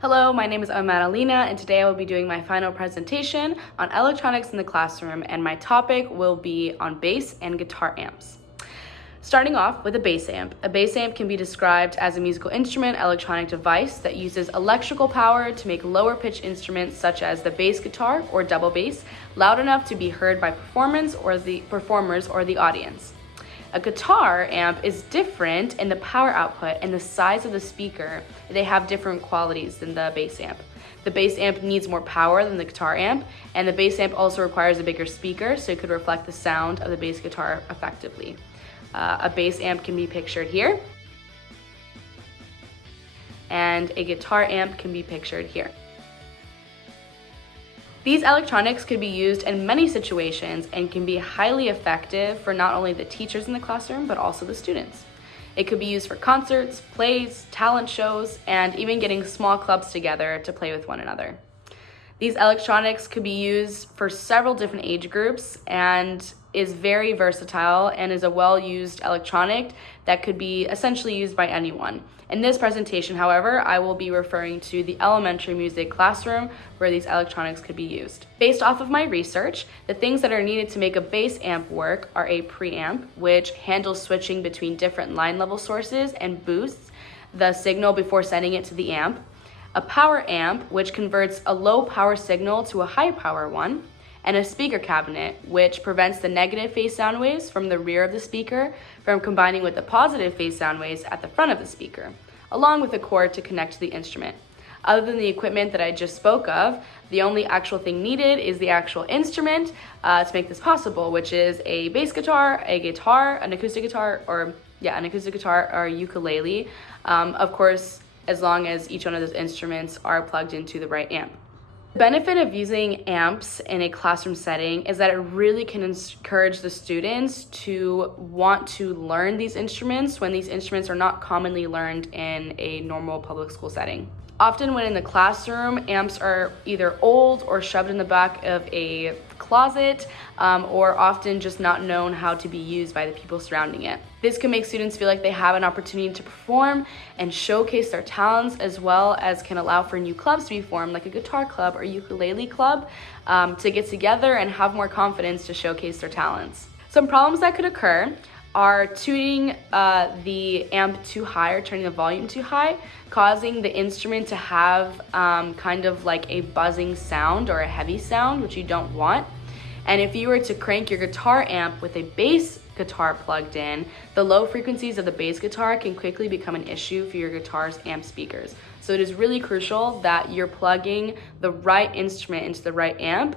Hello, my name is Madalina, and today I will be doing my final presentation on electronics in the classroom, and my topic will be on bass and guitar amps. Starting off with a bass amp. A bass amp can be described as a musical instrument, electronic device that uses electrical power to make lower pitch instruments such as the bass guitar or double bass loud enough to be heard by performers or the audience. A guitar amp is different in the power output and the size of the speaker. They have different qualities than the bass amp. The bass amp needs more power than the guitar amp, and the bass amp also requires a bigger speaker so it could reflect the sound of the bass guitar effectively. A bass amp can be pictured here, and a guitar amp can be pictured here. These electronics could be used in many situations and can be highly effective for not only the teachers in the classroom, but also the students. It could be used for concerts, plays, talent shows, and even getting small clubs together to play with one another. These electronics could be used for several different age groups and is very versatile and is a well-used electronic that could be essentially used by anyone. In this presentation, however, I will be referring to the elementary music classroom where these electronics could be used. Based off of my research, the things that are needed to make a bass amp work are a preamp, which handles switching between different line level sources and boosts the signal before sending it to the amp, a power amp, which converts a low power signal to a high power one, and a speaker cabinet, which prevents the negative phase sound waves from the rear of the speaker from combining with the positive phase sound waves at the front of the speaker, along with a cord to connect to the instrument. Other than the equipment that I just spoke of, the only actual thing needed is the actual instrument to make this possible, which is a bass guitar, a guitar, an acoustic guitar, or a ukulele. Of course, as long as each one of those instruments are plugged into the right amp. The benefit of using amps in a classroom setting is that it really can encourage the students to want to learn these instruments when these instruments are not commonly learned in a normal public school setting. Often when in the classroom, amps are either old or shoved in the back of a closet, or often just not known how to be used by the people surrounding it. This can make students feel like they have an opportunity to perform and showcase their talents, as well as can allow for new clubs to be formed, like a guitar club or ukulele club, to get together and have more confidence to showcase their talents. Some problems that could occur are tuning the amp too high or turning the volume too high, causing the instrument to have kind of like a buzzing sound or a heavy sound, which you don't want. And if you were to crank your guitar amp with a bass guitar plugged in, the low frequencies of the bass guitar can quickly become an issue for your guitar's amp speakers. So it is really crucial that you're plugging the right instrument into the right amp.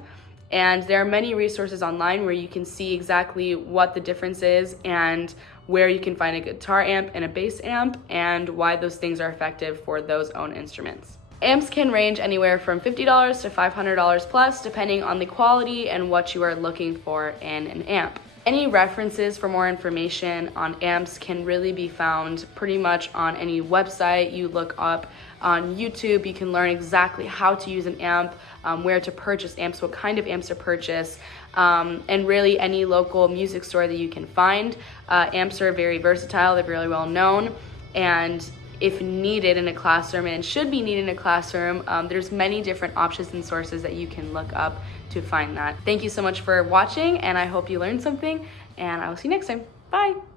And there are many resources online where you can see exactly what the difference is and where you can find a guitar amp and a bass amp and why those things are effective for those own instruments. Amps can range anywhere from $50 to $500 plus, depending on the quality and what you are looking for in an amp. Any references for more information on amps can really be found pretty much on any website you look up. On YouTube, you can learn exactly how to use an amp, where to purchase amps, what kind of amps to purchase, and really any local music store that you can find. Amps are very versatile, they're really well known, and if needed in a classroom, and should be needed in a classroom, there's many different options and sources that you can look up to find that. Thank you so much for watching, and I hope you learned something, and I will see you next time. Bye!